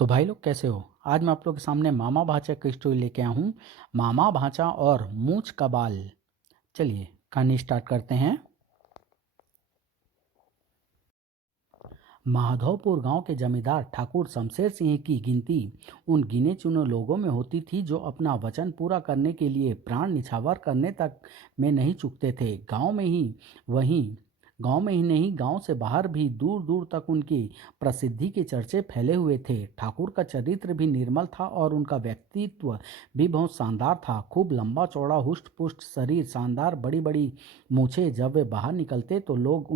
तो भाई लोग कैसे हो। आज मैं आप लोग के सामने मामा भाचा की स्टोरी लेके आया हूँ। मामा भाचा और मूंछ का बाल। चलिए कहानी स्टार्ट करते हैं। माधवपुर गांव के जमींदार ठाकुर शमशेर सिंह की गिनती उन गिने चुने लोगों में होती थी जो अपना वचन पूरा करने के लिए प्राण निछावर करने तक में नहीं चूकते थे। वहीं गांव में ही नहीं, गांव से बाहर भी दूर दूर तक उनकी प्रसिद्धि के चर्चे फैले हुए थे। ठाकुर का चरित्र भी निर्मल था और उनका व्यक्तित्व भी बहुत शानदार था। खूब लंबा चौड़ा हुष्ट पुष्ट शरीर, शानदार बड़ी बड़ी मूछें। जब वे बाहर निकलते तो लोग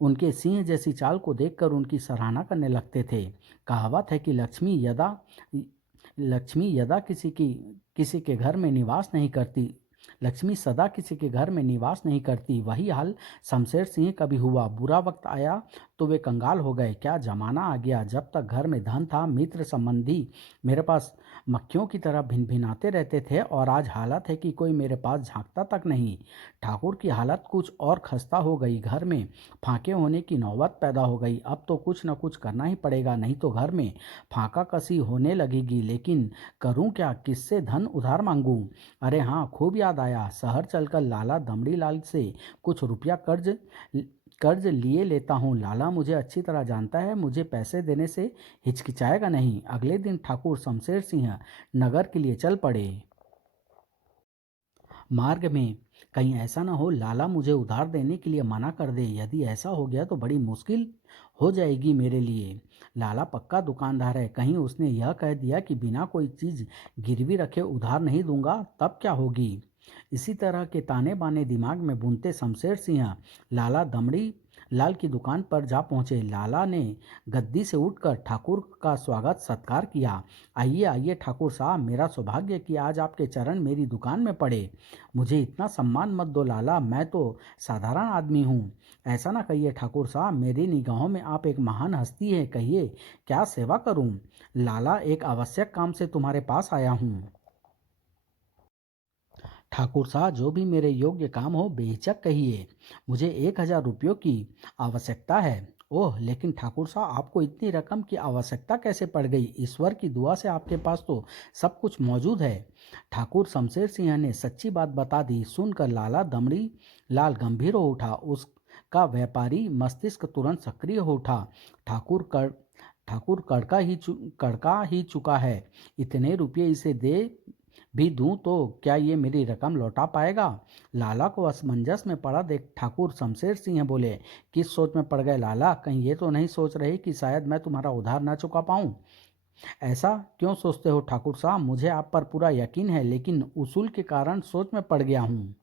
उनके सिंह जैसी चाल को देखकर उनकी सराहना करने लगते थे। कहावत है कि लक्ष्मी किसी के घर में निवास नहीं करती। लक्ष्मी सदा किसी के घर में निवास नहीं करती। वही हाल शमशेर सिंह का भी हुआ। बुरा वक्त आया तो वे कंगाल हो गए। क्या जमाना आ गया। जब तक घर में धन था, मित्र संबंधी मेरे पास मक्खियों की तरह भिन भिनाते रहते थे, और आज हालत है कि कोई मेरे पास झांकता तक नहीं। ठाकुर की हालत कुछ और खस्ता हो गई। घर में फांके होने की नौबत पैदा हो गई। अब तो कुछ न कुछ करना ही पड़ेगा, नहीं तो घर में फांका कसी होने लगेगी। लेकिन करूं क्या, किससे धन उधार मांगूं। अरे हाँ, खूब याद आया। शहर चलकर लाला दमड़ी लाल से कुछ रुपया कर्ज लिए लेता हूँ। लाला मुझे अच्छी तरह जानता है, मुझे पैसे देने से हिचकिचाएगा नहीं। अगले दिन ठाकुर शमशेर सिंह नगर के लिए चल पड़े। मार्ग में कहीं ऐसा ना हो लाला मुझे उधार देने के लिए मना कर दे। यदि ऐसा हो गया तो बड़ी मुश्किल हो जाएगी मेरे लिए। लाला पक्का दुकानदार है, कहीं उसने यह कह दिया कि बिना कोई चीज़ गिरवी रखे उधार नहीं दूंगा, तब क्या होगी। इसी तरह के ताने बाने दिमाग में बुनते शमशेर सिंह लाला दमड़ी लाल की दुकान पर जा पहुंचे। लाला ने गद्दी से उठकर ठाकुर का स्वागत सत्कार किया। आइए आइए ठाकुर साहब, मेरा सौभाग्य कि आज आपके चरण मेरी दुकान में पड़े। मुझे इतना सम्मान मत दो लाला, मैं तो साधारण आदमी हूँ। ऐसा ना कहिए ठाकुर साहब, मेरी निगाहों में आप एक महान हस्ती है। कहिए क्या सेवा करूँ। लाला, एक आवश्यक काम से तुम्हारे पास आया हूँ। ठाकुर साहब, जो भी मेरे योग्य काम हो बेहिचक कहिए। मुझे 1,000 रुपयों की आवश्यकता है। ओह, लेकिन ठाकुर साहब, आपको इतनी रकम की आवश्यकता कैसे पड़ गई। ईश्वर की दुआ से आपके पास तो सब कुछ मौजूद है। ठाकुर शमशेर सिंह ने सच्ची बात बता दी। सुनकर लाला दमड़ी लाल गंभीर हो उठा। उसका व्यापारी मस्तिष्क तुरंत सक्रिय हो उठा। ठाकुर कड़का ही चुका है। इतने रुपये इसे दे भी दूं तो क्या ये मेरी रकम लौटा पाएगा। लाला को असमंजस में पड़ा देख ठाकुर शमशेर सिंह बोले, किस सोच में पड़ गए लाला। कहीं ये तो नहीं सोच रहे कि शायद मैं तुम्हारा उधार ना चुका पाऊं। ऐसा क्यों सोचते हो ठाकुर साहब, मुझे आप पर पूरा यकीन है, लेकिन उसूल के कारण सोच में पड़ गया हूँ।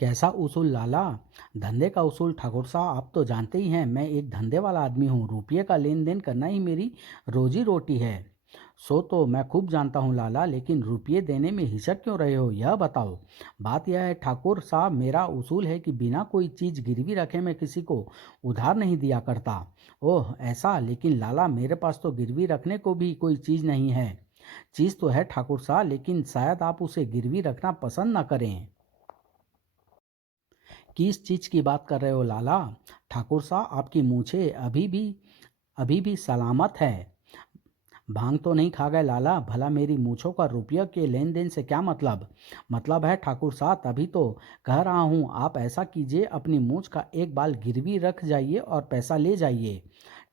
कैसा उसूल लाला। धंधे का उसूल ठाकुर साहब, आप तो जानते ही हैं मैं एक धंधे वाला आदमी हूँ। रुपये का लेन देन करना ही मेरी रोजी रोटी है। सो तो मैं खूब जानता हूँ लाला, लेकिन रुपये देने में हिचक क्यों रहे हो, यह बताओ। बात यह है ठाकुर साहब, मेरा उसूल है कि बिना कोई चीज़ गिरवी रखे मैं किसी को उधार नहीं दिया करता। ओह ऐसा, लेकिन लाला मेरे पास तो गिरवी रखने को भी कोई चीज़ नहीं है। चीज़ तो है ठाकुर साहब, लेकिन शायद आप उसे गिरवी रखना पसंद न करें। किस चीज़ की बात कर रहे हो लाला। ठाकुर साहब, आपकी मूछें अभी भी सलामत है। भांग तो नहीं खा गए लाला। भला मेरी मूछों का रुपये के लेन देन से क्या मतलब है ठाकुर साहब, तभी तो कह रहा हूँ। आप ऐसा कीजिए, अपनी मूछ का एक बाल गिरवी रख जाइए और पैसा ले जाइए।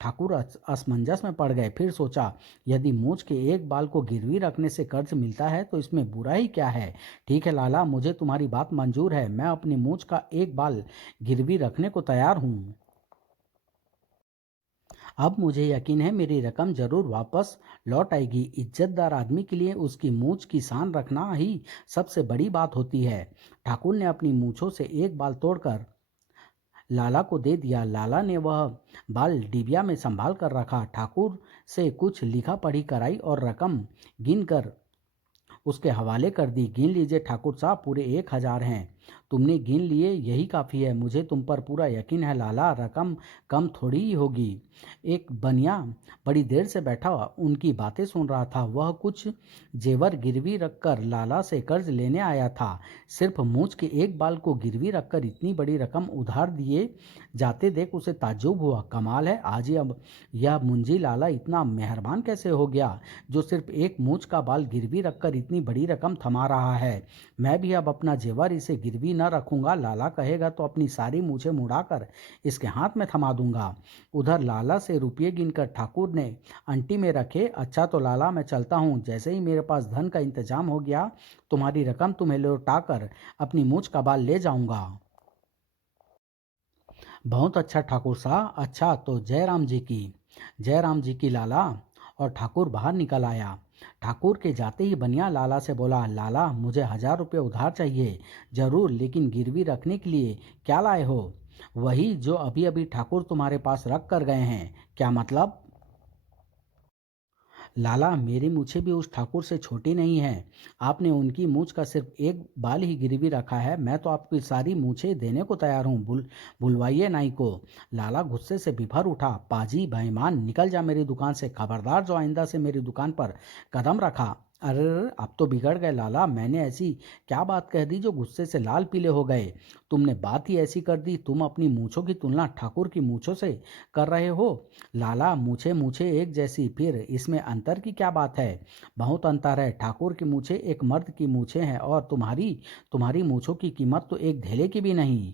ठाकुर असमंजस में पड़ गए। फिर सोचा, यदि मूछ के एक बाल को गिरवी रखने से कर्ज मिलता है तो इसमें बुरा ही क्या है। ठीक है लाला, मुझे तुम्हारी बात मंजूर है। मैं अपनी मूछ का एक बाल गिरवी रखने को तैयार हूँ। अब मुझे यकीन है मेरी रकम जरूर वापस लौट आएगी। इज्जतदार आदमी के लिए उसकी मूछ की शान रखना ही सबसे बड़ी बात होती है। ठाकुर ने अपनी मूछों से एक बाल तोड़कर लाला को दे दिया। लाला ने वह बाल डिबिया में संभाल कर रखा। ठाकुर से कुछ लिखा पढ़ी कराई और रकम गिन कर उसके हवाले कर दी। गिन लीजिए ठाकुर साहब, पूरे 1,000 हैं। तुमने गिन लिए यही काफ़ी है। मुझे तुम पर पूरा यकीन है लाला, रकम कम थोड़ी ही होगी। एक बनिया बड़ी देर से बैठा उनकी बातें सुन रहा था। वह कुछ जेवर गिरवी रखकर लाला से कर्ज लेने आया था। सिर्फ मूछ के एक बाल को गिरवी रखकर इतनी बड़ी रकम उधार दिए जाते देख उसे ताज्जुब हुआ। कमाल है, आज ही अब यह मुंजी लाला इतना मेहरबान कैसे हो गया जो सिर्फ एक मूछ का बाल गिरवी रखकर इतनी बड़ी रकम थमा रहा है। मैं भी अब अपना जेवर इसे गिरवी न रखूंगा। लाला कहेगा तो अपनी सारी मूछें मुड़ाकर इसके हाथ में थमा दूंगा। उधर लाला से रुपये गिनकर ठाकुर ने अंटी में रखे। अच्छा तो लाला, मैं चलता हूँ। जैसे ही मेरे पास धन का इंतजाम हो गया तुम्हारी रकम तुम्हें लौटाकर अपनी मूछ का बाल ले जाऊंगा। बहुत अच्छा ठाकुर साहब। अच्छा तो जय राम जी की लाला। और ठाकुर बाहर निकल आया। ठाकुर के जाते ही बनिया लाला से बोला, लाला मुझे 1000 रुपये उधार चाहिए। जरूर, लेकिन गिरवी रखने के लिए क्या लाए हो? वही जो अभी अभी ठाकुर तुम्हारे पास रख कर गए हैं। क्या मतलब? लाला, मेरी मूछें भी उस ठाकुर से छोटी नहीं हैं। आपने उनकी मूछ का सिर्फ एक बाल ही गिरवी रखा है। मैं तो आपकी सारी मूछें देने को तैयार हूँ। बुलवाइए नाई को। लाला गुस्से से बिभर उठा। पाजी बेईमान, निकल जा मेरी दुकान से। खबरदार जो आइंदा से मेरी दुकान पर कदम रखा। अरे अब तो बिगड़ गए लाला। मैंने ऐसी क्या बात कह दी जो गुस्से से लाल पीले हो गए? तुमने बात ही ऐसी कर दी। तुम अपनी मूछों की तुलना ठाकुर की मूछों से कर रहे हो। लाला, मूछे मूछे एक जैसी, फिर इसमें अंतर की क्या बात है? बहुत अंतर है। ठाकुर की मूछे एक मर्द की मूछे हैं और तुम्हारी तुम्हारी मूछों की कीमत तो एक ढेले की भी नहीं।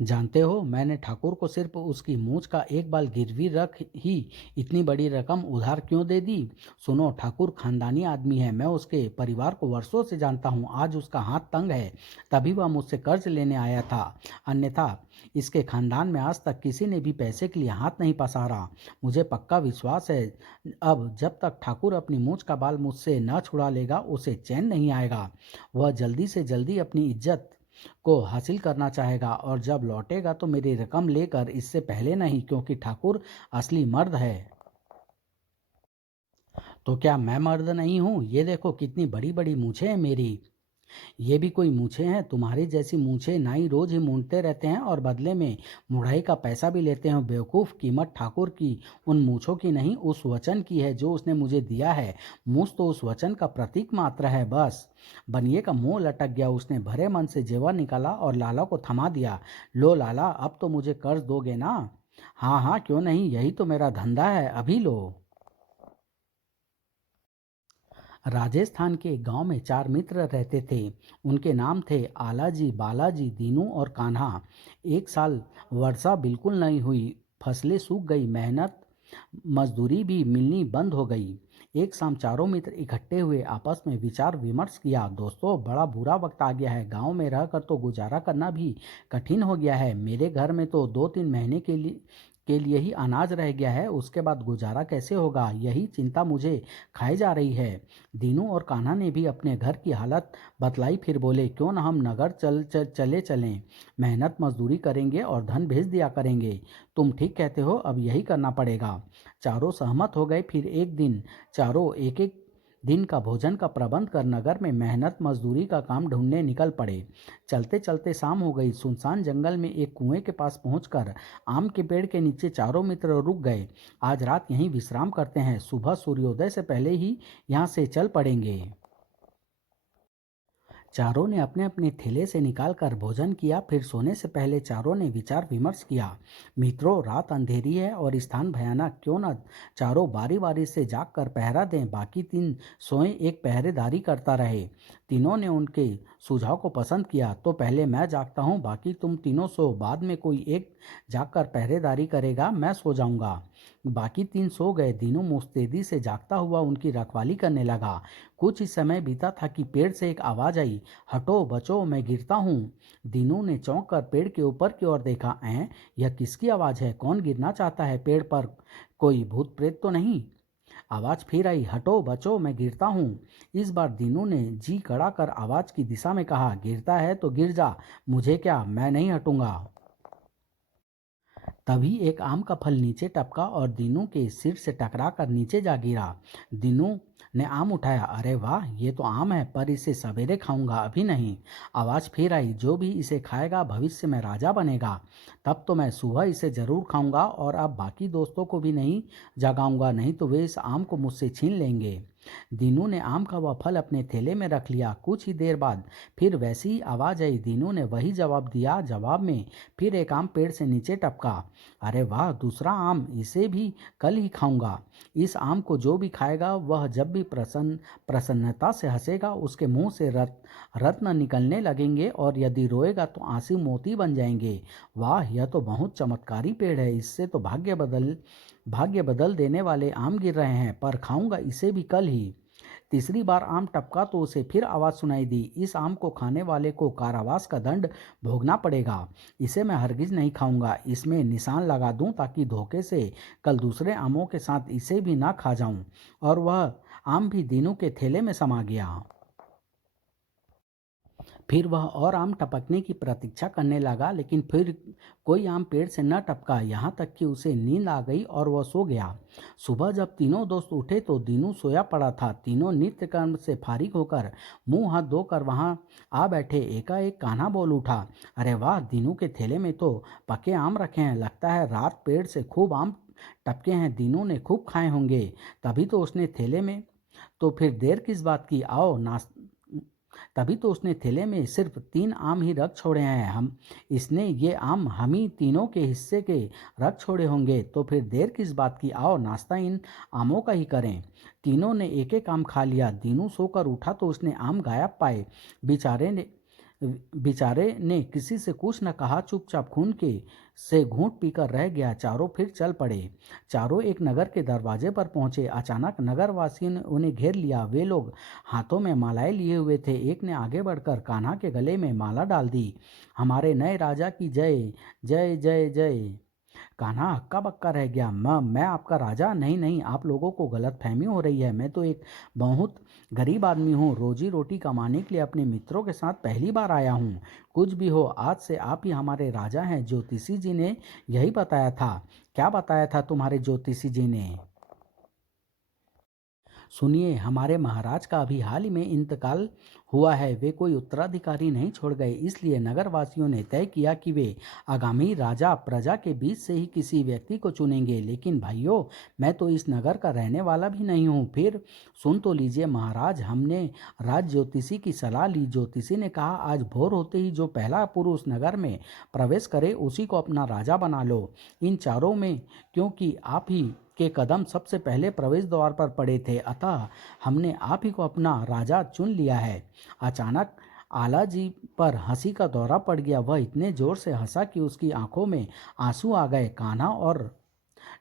जानते हो, मैंने ठाकुर को सिर्फ उसकी मूछ का एक बाल गिरवी रख ही इतनी बड़ी रकम उधार क्यों दे दी? सुनो, ठाकुर खानदानी आदमी है। मैं उसके परिवार को वर्षों से जानता हूँ। आज उसका हाथ तंग है, तभी वह मुझसे कर्ज लेने आया था। अन्यथा इसके खानदान में आज तक किसी ने भी पैसे के लिए हाथ नहीं पसारा। मुझे पक्का विश्वास है अब जब तक ठाकुर अपनी मूछ का बाल मुझसे न छुड़ा लेगा उसे चैन नहीं आएगा। वह जल्दी से जल्दी अपनी इज्जत को हासिल करना चाहेगा और जब लौटेगा तो मेरी रकम लेकर, इससे पहले नहीं, क्योंकि ठाकुर असली मर्द है। तो क्या मैं मर्द नहीं हूँ? ये देखो कितनी बड़ी बड़ी मूछें हैं मेरी। ये भी कोई मूछें हैं? तुम्हारी जैसी मूछें नाई रोज ही मूंदते रहते हैं और बदले में मुढ़ाई का पैसा भी लेते हैं। बेवकूफ़, कीमत ठाकुर की उन मूछों की नहीं, उस वचन की है जो उसने मुझे दिया है। मूछ तो उस वचन का प्रतीक मात्र है बस। बनिए का मुंह लटक गया। उसने भरे मन से जेवर निकाला और लाला को थमा दिया। लो लाला, अब तो मुझे कर्ज दोगे ना? हाँ हाँ, क्यों नहीं, यही तो मेरा धंधा है, अभी लो। राजस्थान के एक गांव में चार मित्र रहते थे। उनके नाम थे आलाजी, बालाजी, दीनू और कान्हा। एक साल वर्षा बिल्कुल नहीं हुई। फसलें सूख गई, मेहनत मजदूरी भी मिलनी बंद हो गई। एक शाम चारों मित्र इकट्ठे हुए, आपस में विचार विमर्श किया। दोस्तों, बड़ा बुरा वक्त आ गया है। गांव में रहकर तो गुजारा करना भी कठिन हो गया है। मेरे घर में तो 2-3 महीने के लिए ही अनाज रह गया है। उसके बाद गुजारा कैसे होगा, यही चिंता मुझे खाई जा रही है। दीनू और कान्हा ने भी अपने घर की हालत बतलाई। फिर बोले, क्यों न हम नगर चले चलें। मेहनत मजदूरी करेंगे और धन भेज दिया करेंगे। तुम ठीक कहते हो, अब यही करना पड़ेगा। चारों सहमत हो गए। फिर एक दिन चारों एक एक दिन का भोजन का प्रबंध कर नगर में मेहनत मजदूरी का काम ढूंढने निकल पड़े। चलते चलते शाम हो गई। सुनसान जंगल में एक कुएं के पास पहुंचकर आम के पेड़ के नीचे चारों मित्र रुक गए। आज रात यहीं विश्राम करते हैं, सुबह सूर्योदय से पहले ही यहाँ से चल पड़ेंगे। चारों ने अपने अपने थैले से निकालकर भोजन किया। फिर सोने से पहले चारों ने विचार विमर्श किया। मित्रों, रात अंधेरी है और स्थान भयानक, क्यों न चारों बारी बारी से जागकर पहरा दें। बाकी तीन सोए, एक पहरेदारी करता रहे। तीनों ने उनके सुझाव को पसंद किया। तो पहले मैं जागता हूँ, बाकी तुम तीनों सो। बाद में कोई एक जागकर पहरेदारी करेगा, मैं सो जाऊंगा। बाकी तीन सो गए। तीनों मुस्तैदी से जागता हुआ उनकी रखवाली करने लगा। कुछ ही समय बीता था कि पेड़ से एक आवाज आई, हटो बचो, मैं गिरता हूँ। दीनू ने चौंक कर पेड़ के ऊपर की ओर देखा। यह किसकी आवाज है? कौन गिरना चाहता है पेड़ पर? कोई भूत प्रेत तो नहीं? आवाज फिर आई, हटो बचो, मैं गिरता हूँ। इस बार दीनू ने जी कड़ा कर आवाज की दिशा में कहा, गिरता है तो गिर जा, मुझे क्या, मैं नहीं हटूंगा। तभी एक आम का फल नीचे टपका और दीनू के सिर से टकरा कर नीचे जा गिरा। दीनू ने आम उठाया। अरे वाह, ये तो आम है, पर इसे सवेरे खाऊंगा, अभी नहीं। आवाज़ फिर आई, जो भी इसे खाएगा भविष्य में राजा बनेगा। तब तो मैं सुबह इसे जरूर खाऊंगा और अब बाकी दोस्तों को भी नहीं जगाऊंगा, नहीं तो वे इस आम को मुझसे छीन लेंगे। दीनू ने आम का वह फल अपने थैले में रख लिया। कुछ ही देर बाद फिर वैसी ही आवाज़ आई। दीनू ने वही जवाब दिया। जवाब में फिर एक आम पेड़ से नीचे टपका। अरे वाह, दूसरा आम, इसे भी कल ही खाऊंगा। इस आम को जो भी खाएगा वह जब भी प्रसन्नता से हंसेगा उसके मुंह से रत्न निकलने लगेंगे, और यदि रोएगा तो आंसू मोती बन जाएंगे। वाह, यह तो बहुत चमत्कारी पेड़ है, इससे तो भाग्य बदल देने वाले आम गिर रहे हैं, पर खाऊंगा इसे भी कल ही। तीसरी बार आम टपका तो उसे फिर आवाज़ सुनाई दी। इस आम को खाने वाले को कारावास का दंड भोगना पड़ेगा। इसे मैं हरगिज नहीं खाऊंगा। इसमें निशान लगा दूं ताकि धोखे से कल दूसरे आमों के साथ इसे भी ना खा जाऊं। और वह आम भी दीनू के थैले में समा गया। फिर वह और आम टपकने की प्रतीक्षा करने लगा, लेकिन फिर कोई आम पेड़ से न टपका, यहाँ तक कि उसे नींद आ गई और वह सो गया। सुबह जब तीनों दोस्त उठे तो दीनू सोया पड़ा था। तीनों नित्य कर्म से फारिग होकर मुंह हाथ धोकर वहाँ आ बैठे। एकाएक कान्हा बोल उठा। अरे वाह, दीनू के थैले में तो पके आम रखे हैं, लगता है रात पेड़ से खूब आम टपके हैं, दीनू ने खूब खाए होंगे। तभी तो उसने थैले में तो फिर देर किस बात की, आओ नाश तभी तो उसने थैले में सिर्फ 3 आम ही रख छोड़े हैं। हम इसने ये आम हम ही तीनों के हिस्से के रख छोड़े होंगे, तो फिर देर किस बात की, आओ नाश्ता इन आमों का ही करें। तीनों ने एक एक आम खा लिया। दीनू सोकर उठा तो उसने आम गायब पाए। बेचारे ने किसी से कुछ न कहा, चुपचाप खून के से घूंट पीकर रह गया। चारों फिर चल पड़े। चारों एक नगर के दरवाजे पर पहुंचे। अचानक नगर वासियों ने उन्हें घेर लिया। वे लोग हाथों में मालाएं लिए हुए थे। एक ने आगे बढ़कर कान्हा के गले में माला डाल दी। हमारे नए राजा की जय, जय जय जय। कान्हा हक्का बक्का रह गया। मैं आपका राजा? नहीं नहीं, आप लोगों को गलतफहमी हो रही है। मैं तो एक बहुत गरीब आदमी हूँ, रोजी रोटी कमाने के लिए अपने मित्रों के साथ पहली बार आया हूँ। कुछ भी हो, आज से आप ही हमारे राजा हैं। ज्योतिषी जी ने यही बताया था। क्या बताया था तुम्हारे ज्योतिषी जी ने? सुनिए, हमारे महाराज का अभी हाल ही में इंतकाल हुआ है। वे कोई उत्तराधिकारी नहीं छोड़ गए, इसलिए नगरवासियों ने तय किया कि वे आगामी राजा प्रजा के बीच से ही किसी व्यक्ति को चुनेंगे। लेकिन भाइयों, मैं तो इस नगर का रहने वाला भी नहीं हूँ। फिर सुन तो लीजिए महाराज, हमने राज ज्योतिषी की सलाह ली। ज्योतिषी ने कहा, आज भोर होते ही जो पहला पुरुष नगर में प्रवेश करे उसी को अपना राजा बना लो। इन चारों में क्योंकि आप ही के कदम सबसे पहले प्रवेश द्वार पर पड़े थे, अतः हमने आप ही को अपना राजा चुन लिया है। अचानक आला जी पर हंसी का दौरा पड़ गया। वह इतने जोर से हंसा कि उसकी आंखों में आंसू आ गए। कान्हा और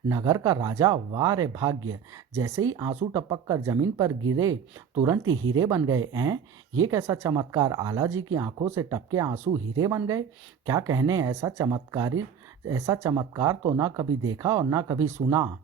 नगर का राजा, वाह रे भाग्य! जैसे ही आंसू टपक कर जमीन पर गिरे तुरंत ही हीरे बन गए। हैं, ये कैसा चमत्कार! आला जी की आंखों से टपके आंसू हीरे बन गए। क्या कहने, ऐसा चमत्कार तो ना कभी देखा और ना कभी सुना।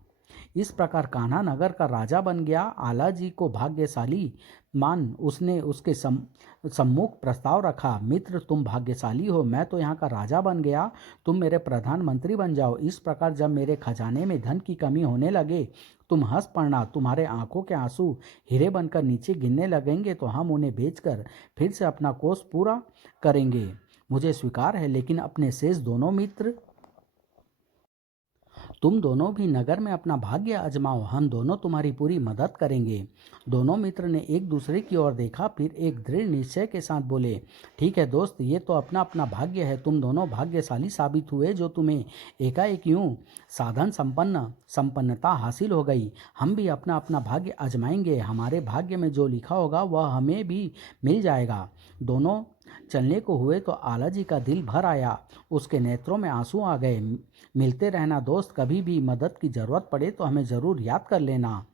इस प्रकार कान्हा नगर का राजा बन गया। आला जी को भाग्यशाली मान उसने उसके सम्मुख प्रस्ताव रखा। मित्र, तुम भाग्यशाली हो, मैं तो यहाँ का राजा बन गया, तुम मेरे प्रधानमंत्री बन जाओ। इस प्रकार जब मेरे खजाने में धन की कमी होने लगे तुम हंस पड़ना। तुम्हारे आंखों के आंसू हीरे बनकर नीचे गिरने लगेंगे तो हम उन्हें बेचकर फिर से अपना कोष पूरा करेंगे। मुझे स्वीकार है, लेकिन अपने शेष दोनों मित्र, तुम दोनों भी नगर में अपना भाग्य आजमाओ, हम दोनों तुम्हारी पूरी मदद करेंगे। दोनों मित्र ने एक दूसरे की ओर देखा, फिर एक दृढ़ निश्चय के साथ बोले, ठीक है दोस्त, ये तो अपना अपना भाग्य है। तुम दोनों भाग्यशाली साबित हुए जो तुम्हें एकाएक यूं संपन्नता हासिल हो गई। हम भी अपना अपना भाग्य आजमाएंगे। हमारे भाग्य में जो लिखा होगा वह हमें भी मिल जाएगा। दोनों चलने को हुए तो आला जी का दिल भर आया। उसके नेत्रों में आंसू आ गए। मिलते रहना दोस्त, कभी भी मदद की ज़रूरत पड़े तो हमें ज़रूर याद कर लेना।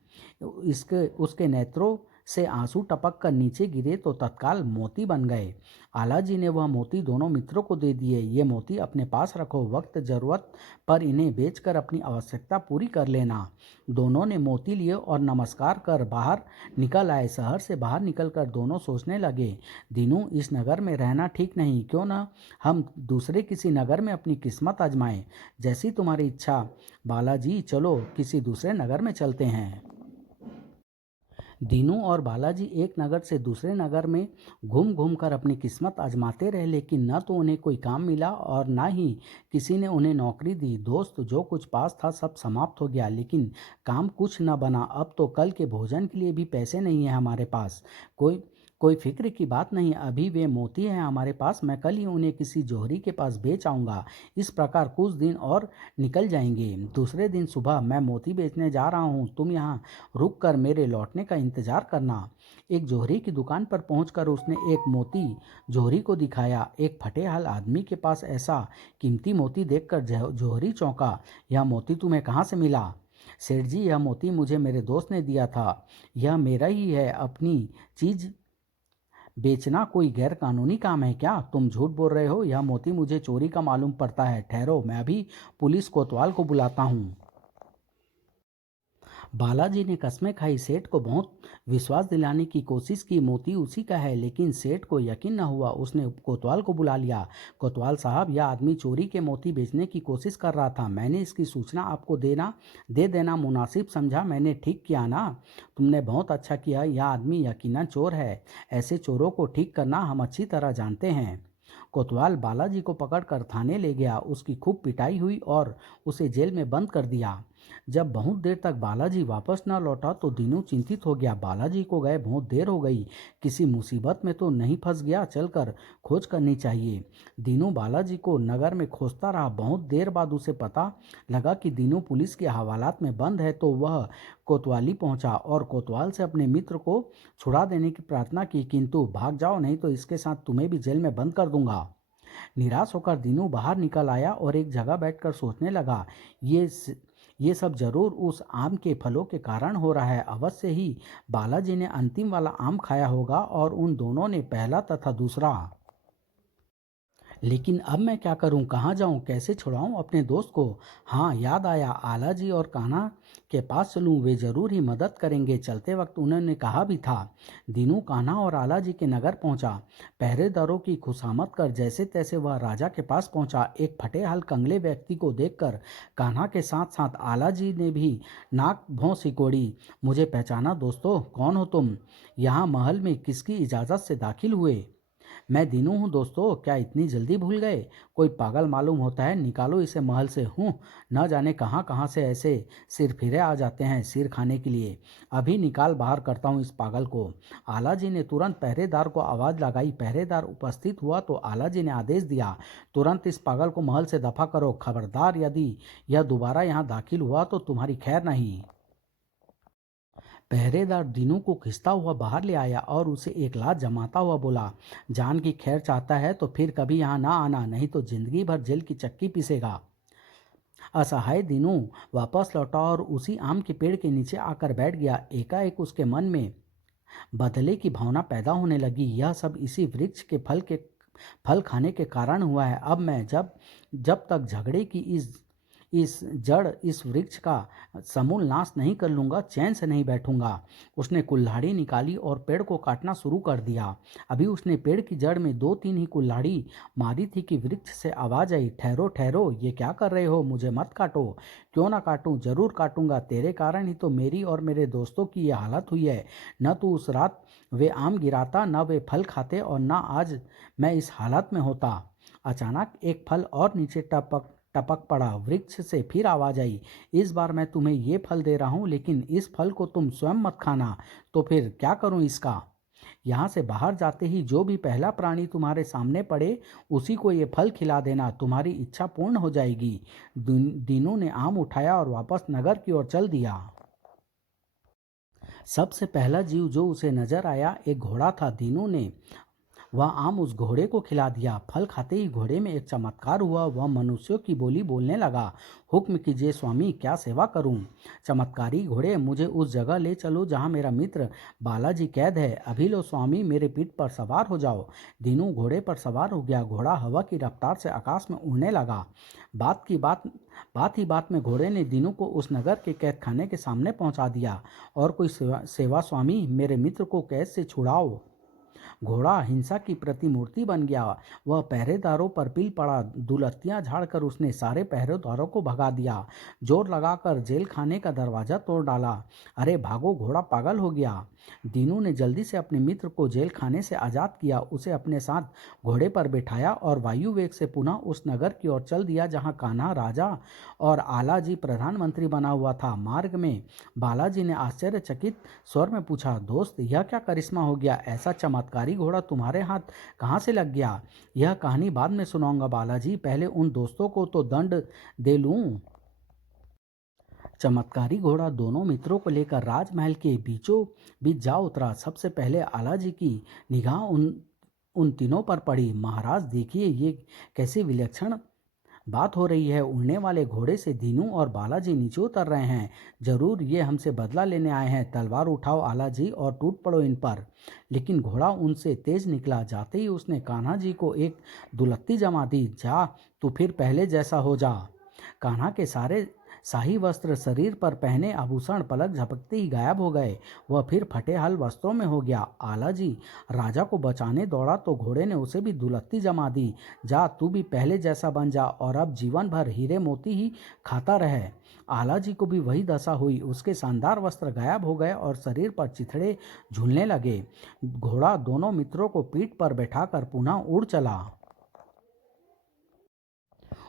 इसके उसके नेत्रों से आंसू टपक कर नीचे गिरे तो तत्काल मोती बन गए। आला जी ने वह मोती दोनों मित्रों को दे दिए। ये मोती अपने पास रखो, वक्त ज़रूरत पर इन्हें बेचकर अपनी आवश्यकता पूरी कर लेना। दोनों ने मोती लिए और नमस्कार कर बाहर निकल आए। शहर से बाहर निकलकर दोनों सोचने लगे, दीनू, इस नगर में रहना ठीक नहीं, क्यों ना हम दूसरे किसी नगर में अपनी किस्मत आजमाएं। जैसी तुम्हारी इच्छा बालाजी, चलो किसी दूसरे नगर में चलते हैं। दीनू और बालाजी एक नगर से दूसरे नगर में घूम घूम कर अपनी किस्मत आजमाते रहे, लेकिन न तो उन्हें कोई काम मिला और न ही किसी ने उन्हें नौकरी दी। दोस्त, जो कुछ पास था सब समाप्त हो गया, लेकिन काम कुछ न बना। अब तो कल के भोजन के लिए भी पैसे नहीं है हमारे पास। कोई कोई फिक्र की बात नहीं, अभी वे मोती हैं हमारे पास, मैं कल ही उन्हें किसी जौहरी के पास बेच आऊँगा। इस प्रकार कुछ दिन और निकल जाएंगे। दूसरे दिन सुबह मैं मोती बेचने जा रहा हूँ, तुम यहाँ रुक कर मेरे लौटने का इंतजार करना। एक जौहरी की दुकान पर पहुंचकर उसने एक मोती जौहरी को दिखाया। एक फटेहाल आदमी के पास ऐसा कीमती मोती देखकर जौहरी चौंका। यह मोती तुम्हें कहाँ से मिला? सेठ जी, यह मोती मुझे मेरे दोस्त ने दिया था। यह मेरा ही है। अपनी चीज बेचना कोई गैर कानूनी काम है क्या? तुम झूठ बोल रहे हो। यह मोती मुझे चोरी का मालूम पड़ता है। ठहरो, मैं अभी पुलिस कोतवाल को बुलाता हूँ। बालाजी ने कस्में खाई, सेठ को बहुत विश्वास दिलाने की कोशिश की मोती उसी का है, लेकिन सेठ को यकीन न हुआ। उसने कोतवाल को बुला लिया। कोतवाल साहब, यह आदमी चोरी के मोती बेचने की कोशिश कर रहा था। मैंने इसकी सूचना आपको दे देना मुनासिब समझा। मैंने ठीक किया ना? तुमने बहुत अच्छा किया। यह आदमी यकीनन चोर है। ऐसे चोरों को ठीक करना हम अच्छी तरह जानते हैं। कोतवाल बालाजी को पकड़कर थाने ले गया। उसकी खूब पिटाई हुई और उसे जेल में बंद कर दिया। जब बहुत देर तक बालाजी वापस न लौटा तो दीनू चिंतित हो गया। बालाजी को गए बहुत देर हो गई, किसी मुसीबत में तो नहीं फंस गया? चलकर खोज करनी चाहिए। दीनू बालाजी को नगर में खोजता रहा। बहुत देर बाद उसे पता लगा कि दीनू पुलिस के हवालात में बंद है, तो वह कोतवाली पहुंचा और कोतवाल से अपने मित्र को छुड़ा देने की प्रार्थना की, किंतु भाग जाओ नहीं तो इसके साथ तुम्हें भी जेल में बंद कर दूंगा। निराश होकर दीनू बाहर निकल आया और एक जगह बैठकर सोचने लगा, ये सब जरूर उस आम के फलों के कारण हो रहा है। अवश्य ही बालाजी ने अंतिम वाला आम खाया होगा और उन दोनों ने पहला तथा दूसरा। लेकिन अब मैं क्या करूं? कहाँ जाऊं? कैसे छुड़ाऊं अपने दोस्त को? हाँ, याद आया, आला जी और कान्हा के पास चलूं, वे जरूर ही मदद करेंगे। चलते वक्त उन्होंने कहा भी था। दीनू कान्हा और आला जी के नगर पहुंचा। पहरेदारों की खुशामद कर जैसे तैसे वह राजा के पास पहुंचा। एक फटेहाल कंगले व्यक्ति को देखकर कान्हा के साथ साथ आला जी ने भी नाक भौं सिकोड़ी। मुझे पहचाना दोस्तों? कौन हो तुम? यहाँ महल में किसकी इजाज़त से दाखिल हुए? मैं दीनू हूँ दोस्तों। क्या इतनी जल्दी भूल गए? कोई पागल मालूम होता है। निकालो इसे महल से। हूँ, न जाने कहाँ कहाँ से ऐसे सिर फिरे आ जाते हैं सिर खाने के लिए। अभी निकाल बाहर करता हूँ इस पागल को। आला जी ने तुरंत पहरेदार को आवाज़ लगाई। पहरेदार उपस्थित हुआ तो आला जी ने आदेश दिया, तुरंत इस पागल को महल से दफा करो। खबरदार, यदि यह दोबारा यहाँ दाखिल हुआ तो तुम्हारी खैर नहीं। पहरेदार दीनू को खिंचता हुआ बाहर ले आया और उसे एक लात जमाता हुआ बोला, जान की खैर चाहता है तो फिर कभी यहाँ ना आना, नहीं तो जिंदगी भर जेल की चक्की पीसेगा। असहाय दीनू वापस लौटा और उसी आम के पेड़ के नीचे आकर बैठ गया। एकाएक उसके मन में बदले की भावना पैदा होने लगी। यह सब इसी वृक्ष के फल खाने के कारण हुआ है। अब मैं जब जब तक झगड़े की इस जड़ इस वृक्ष का समूल नाश नहीं कर लूँगा, चैन से नहीं बैठूंगा। उसने कुल्हाड़ी निकाली और पेड़ को काटना शुरू कर दिया। अभी उसने पेड़ की जड़ में 2-3 ही कुल्हाड़ी मारी थी कि वृक्ष से आवाज़ आई, ठहरो ठहरो, ये क्या कर रहे हो? मुझे मत काटो। क्यों ना काटूं? जरूर काटूंगा। तेरे कारण ही तो मेरी और मेरे दोस्तों की ये हालत हुई है। न तो उस रात वे आम गिराता, न वे फल खाते और न आज मैं इस हालत में होता। अचानक एक फल और नीचे टपक टपक पड़ा। वृक्ष से फिर आवाज आई, इस बार मैं तुम्हें ये फल दे रहा हूँ, लेकिन इस फल को तुम स्वयं मत खाना। तो फिर क्या करूँ इसका? यहाँ से बाहर जाते ही जो भी पहला प्राणी तुम्हारे सामने पड़े उसी को ये फल खिला देना, तुम्हारी इच्छा पूर्ण हो जाएगी। दीनू ने आम उठाया और वापस नगर की ओर चल दिया। सबसे पहला जीव जो उसे नजर आया एक घोड़ा था। दीनू ने वह आम उस घोड़े को खिला दिया। फल खाते ही घोड़े में एक चमत्कार हुआ। वह मनुष्यों की बोली बोलने लगा। हुक्म कीजिए स्वामी, क्या सेवा करूं? चमत्कारी घोड़े, मुझे उस जगह ले चलो जहां मेरा मित्र बालाजी कैद है। अभी लो स्वामी, मेरे पीठ पर सवार हो जाओ। दीनू घोड़े पर सवार हो गया। घोड़ा हवा की रफ्तार से आकाश में उड़ने लगा। बात ही बात में घोड़े ने दीनू को उस नगर के कैद खाने के सामने पहुंचा दिया। और कोई सेवा स्वामी, मेरे मित्र को कैद से छुड़ाओ। घोड़ा हिंसा की प्रतिमूर्ति बन गया। वह पहरेदारों पर पिल पड़ा। दुलत्तियां झाड़कर उसने सारे पहरेदारों को भगा दिया। जोर लगाकर जेल खाने का दरवाजा तोड़ डाला। अरे भागो, घोड़ा पागल हो गया। दीनू ने जल्दी से अपने मित्र को जेल खाने से आजाद किया, उसे अपने साथ घोड़े पर बिठाया और वायु वेग से पुनः उस नगर की ओर चल दिया जहां कान्हा राजा और आलाजी प्रधानमंत्री बना हुआ था। मार्ग में बालाजी ने आश्चर्यचकित स्वर में पूछा, दोस्त यह क्या करिश्मा हो गया? ऐसा चमत्कारी घोड़ा तुम्हारे हाथ कहाँ से लग गया? यह कहानी बाद में सुनाऊंगा बालाजी, पहले उन दोस्तों को तो दंड दे लूं। चमत्कारी घोड़ा दोनों मित्रों को लेकर राजमहल के बीचों बीच जा उतरा। सबसे पहले आलाजी की निगाह उन उन तीनों पर पड़ी। महाराज देखिए, ये कैसी विलक्षण बात हो रही है। उड़ने वाले घोड़े से दीनू और बालाजी नीचे उतर रहे हैं। जरूर ये हमसे बदला लेने आए हैं। तलवार उठाओ आलाजी और टूट पड़ो इन पर। लेकिन घोड़ा उनसे तेज निकला। जाते ही उसने कान्हा जी को एक दुलत्ती जमा दी। जा तू फिर पहले जैसा हो जा। कान्हा के सारे शाही वस्त्र, शरीर पर पहने आभूषण पलक झपकते ही गायब हो गए। वह फिर फटे हल वस्त्रों में हो गया। आलाजी राजा को बचाने दौड़ा तो घोड़े ने उसे भी दुलत्ती जमा दी। जा तू भी पहले जैसा बन जा और अब जीवन भर हीरे मोती ही खाता रहे। आलाजी को भी वही दशा हुई। उसके शानदार वस्त्र गायब हो गए और शरीर पर चिथड़े झूलने लगे। घोड़ा दोनों मित्रों को पीठ पर बैठाकर पुनः उड़ चला।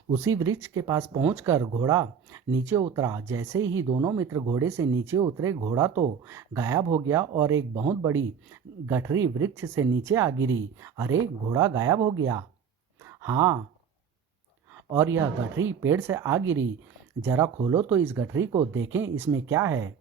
उसी वृक्ष के पास पहुंचकर घोड़ा नीचे उतरा। जैसे ही दोनों मित्र घोड़े से नीचे उतरे, घोड़ा तो गायब हो गया और एक बहुत बड़ी गठरी वृक्ष से नीचे आ गिरी। अरे, घोड़ा गायब हो गया। हाँ, और यह गठरी पेड़ से आ गिरी। जरा खोलो तो इस गठरी को देखें, इसमें क्या है।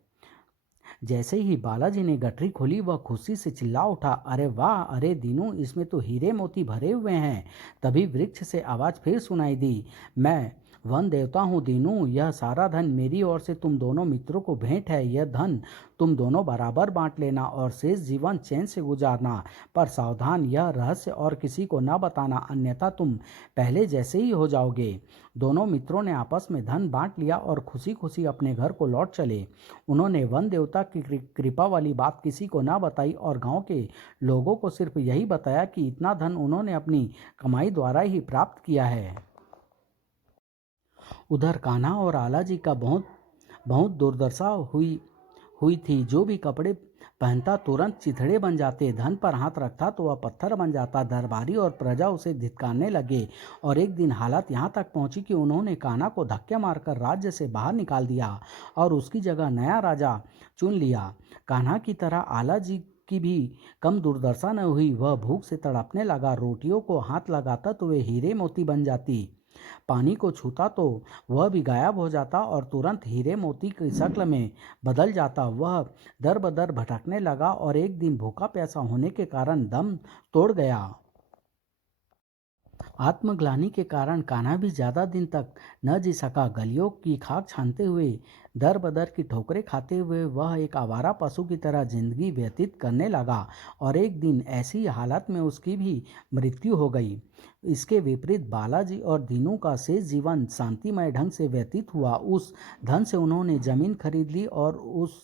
जैसे ही बालाजी ने गठरी खोली, वह खुशी से चिल्ला उठा, अरे वाह, अरे दीनू, इसमें तो हीरे मोती भरे हुए हैं। तभी वृक्ष से आवाज फिर सुनाई दी, मैं वन देवता हूँ दीनू, यह सारा धन मेरी ओर से तुम दोनों मित्रों को भेंट है। यह धन तुम दोनों बराबर बांट लेना और शेष जीवन चैन से गुजारना। पर सावधान, यह रहस्य और किसी को न बताना, अन्यथा तुम पहले जैसे ही हो जाओगे। दोनों मित्रों ने आपस में धन बांट लिया और खुशी खुशी अपने घर को लौट चले। उन्होंने वन देवता की कृपा वाली बात किसी को ना बताई और गांव के लोगों को सिर्फ यही बताया कि इतना धन उन्होंने अपनी कमाई द्वारा ही प्राप्त किया है। उधर कान्हा और आलाजी का बहुत बहुत दुर्दशा हुई हुई थी। जो भी कपड़े पहनता तुरंत चिथड़े बन जाते, धन पर हाथ रखता तो वह पत्थर बन जाता। दरबारी और प्रजा उसे धिक्कारने लगे और एक दिन हालत यहाँ तक पहुंची कि उन्होंने कान्हा को धक्के मारकर राज्य से बाहर निकाल दिया और उसकी जगह नया राजा चुन लिया। कान्हा की तरह आलाजी की भी कम दुर्दशा न हुई। वह भूख से तड़पने लगा। रोटियों को हाथ लगाता तो वे हीरे मोती बन जाती। पानी को छूता तो वह भी गायब हो जाता और तुरंत हीरे मोती की शक्ल में बदल जाता। वह दर बदर भटकने लगा और एक दिन भूखा प्यासा होने के कारण दम तोड़ गया। आत्मग्लानि के कारण कान्हा भी ज्यादा दिन तक न जी सका। गलियों की खाक छानते हुए, दर बदर की ठोकरें खाते हुए वह एक आवारा पशु की तरह जिंदगी व्यतीत करने लगा और एक दिन ऐसी हालत में उसकी भी मृत्यु हो गई। इसके विपरीत बालाजी और दीनू का शेष जीवन शांतिमय ढंग से व्यतीत हुआ। उस धन से उन्होंने जमीन खरीद ली और उस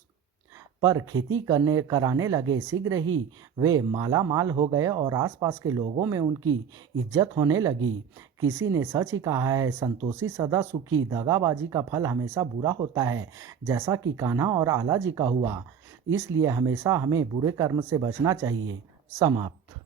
पर खेती करने कराने लगे। शीघ्र ही वे माला माल हो गए और आसपास के लोगों में उनकी इज्जत होने लगी। किसी ने सच ही कहा है, संतोषी सदा सुखी, दगाबाजी का फल हमेशा बुरा होता है, जैसा कि कान्हा और आला जी का हुआ। इसलिए हमेशा हमें बुरे कर्म से बचना चाहिए। समाप्त।